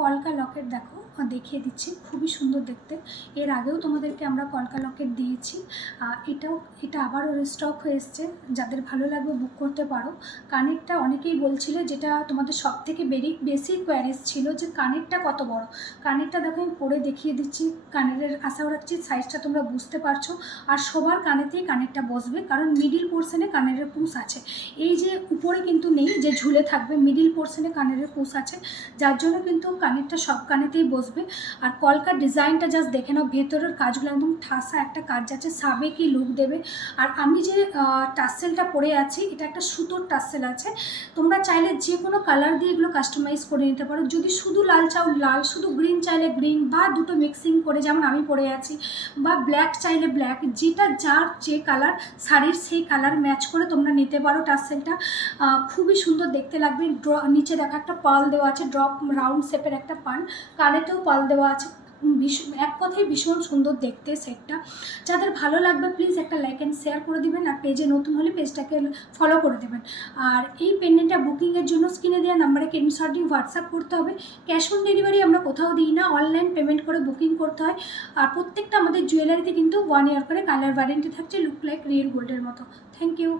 কলকা লকেট দেখো দেখিয়ে দিচ্ছি, খুবই সুন্দর দেখতে। এর আগেও তোমাদেরকে আমরা কলকা লকেট দিয়েছি, এটা আবারও স্টক হয়ে এসছে। যাদের ভালো লাগবে বুক করতে পারো। কানেরটা অনেকেই বলছিলে, যেটা তোমাদের সব থেকে বেশি কোয়ারিজ ছিল যে কানেরটা কত বড়। কানেরটা দেখো আমি পরে দেখিয়ে দিচ্ছি। কানের আশা রাখছি সাইজটা তোমরা বুঝতে পারছো। আর সবার কানেতেই কানেরটা বসবে, কারণ মিডিল পোর্শনে কানের পুঁস আছে। এই যে উপরে কিন্তু নেই যে ঝুলে থাকবে, মিডিল পোর্শনে কানের পুঁস আছে, যার জন্য কিন্তু কানেরটা সব কানেতেই বসবে। আর কলকার ডিজাইনটা জাস্ট দেখে নাও, ভেতরের কাজগুলো একদম ঠাসা একটা কাজ যাচ্ছে, সাবেকি লুক দেবে। আর আমি যে টাসেলটা পরে আছি, এটা একটা সুতোর টাসেল আছে। তোমরা চাইলে যে কোনো কালার দিয়ে এগুলো কাস্টমাইজ করে নিতে পারো। যদি শুধু লাল চাও লাল, শুধু গ্রিন চাইলে গ্রিন, বা দুটো মিক্সিং করে যেমন আমি পরে আছি, বা ব্ল্যাক চাইলে ব্ল্যাক, যেটা যার যে কালার শাড়ির সেই কালার ম্যাচ করে তোমরা নিতে পারো টাসেলটা। খুবই সুন্দর দেখতে লাগবে। নিচে দেখা একটা পাল দেওয়া আছে, ড্রপ রাউন্ড শেপের একটা পান, কানেতেও পাল দেওয়া আছে। এক কথায় ভীষণ সুন্দর দেখতে সেটটা। যাদের ভালো লাগবে প্লিজ একটা লাইক অ্যান্ড শেয়ার করে দিবেন, আর পেজে নতুন হলে পেজটাকে ফলো করে দেবেন। আর এই পেন্ডেন্টটা বুকিংয়ের জন্য স্ক্রিনে দেওয়া নাম্বারে স্ক্রিনশট দিয়ে হোয়াটসঅ্যাপ করতে হবে। ক্যাশ অন ডেলিভারি আমরা কোথাও দিই না, অনলাইন পেমেন্ট করে বুকিং করতে হয়। আর প্রত্যেকটা আমাদের জুয়েলারিতে কিন্তু 1 ইয়ার করে কালার ওয়ারেন্টি থাকছে, লুক লাইক রিয়েল গোল্ডের মতো। Thank you.